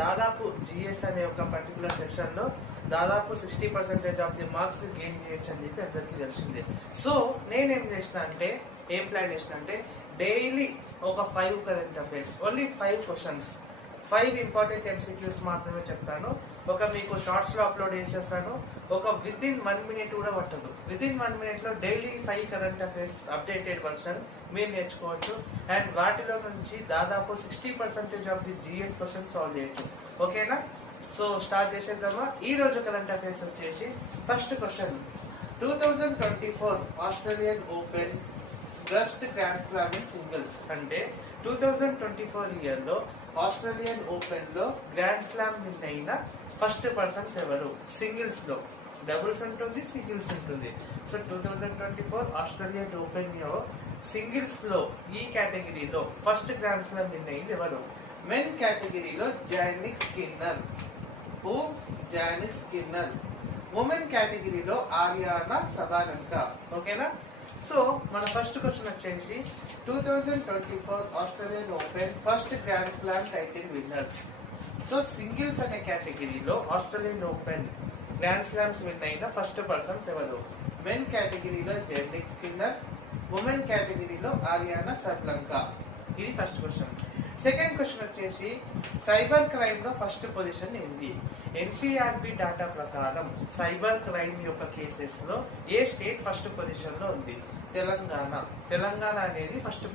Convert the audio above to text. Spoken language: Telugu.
దాదాపు జిఎస్ అనే ఒక పర్టికులర్ సెక్షన్ లో దాదాపు 60% ఆఫ్ ది మార్క్స్ గెయిన్ చేయొచ్చు అని చెప్పి అందరికీ తెలిసిందే. సో నేనేం చేసిన అంటే ఏం ప్లాన్ చేసిన అంటే డైలీ ఒక 5 current affairs, only 5 questions, 5 important MCQs మాత్రమే చెప్తాను. ఒక మీకు షార్ట్స్ లో అప్లోడ్ చేసేస్తాను. ఒక విత్ ఇన్ 1 మినిట్ కూడా పట్టదు. విత్ ఇన్ 1 మినిట్ లో daily 5 current affairs updated version మీరు నేర్చుకోవచ్చు. అండ్ వాటిలో నుంచి దాదాపు 60% of the GS question solve చేయొచ్చు. ఓకేనా? సో స్టార్ట్ చేసేద్దామా? ఈ రోజు కరెంట్ అఫైర్స్ వచ్చేసి first question, 2024 Australian open first grand slam in singles. అంటే 2024 ఇయర్ లో ఆస్ట్రేలియన్ ఓపెన్ లో గ్రాండ్ స్లామ్ విన్ అయిన ఫస్ట్ పర్సన్స్ ఎవరు? సింగిల్స్ లో. డబుల్స్ ఉంటుంది, సింగిల్స్ ఉంటుంది. సో 2024 ఆస్ట్రేలియన్ ఓపెన్ లో సింగిల్స్ లో ఈ కేటగిరీలో ఫస్ట్ గ్రాండ్ స్లామ్ విన్ అయింది ఎవరు? మెన్ కేటగిరీలో Jannik Skinner. Jannik Skinner. Women కేటగిరీలో ఆర్యానా సబాలంకా. ఓకేనా? సో మన ఫస్ట్ క్వశ్చన్ వచ్చేసి 2024 Australian open first grand slam title winners. So singles అనే కేటగిరీలో Australian open grand slams win అయిన ఫస్ట్ పర్సన్స్ ఎవరు? మెన్ కేటగిరీలో జానిక్ స్కిన్నర్, ఉమెన్ కేటగిరీలో ఆర్యానా సబాలంకా. ఇది ఫస్ట్ క్వశ్చన్. సెకండ్ క్వశ్చన్ వచ్చేసి సైబర్ క్రైమ్ లో ఫస్ట్ పొజిషన్ ఏంది? ఎన్సీఆర్బి డాటా ప్రకారం సైబర్ క్రైమ్ యొక్క కేసెస్ లో ఏ స్టేట్ ఫస్ట్ పొజిషన్ లో ఉంది? తెలంగాణ. తెలంగాణ అనేది ఫస్ట్ పొజిషన్.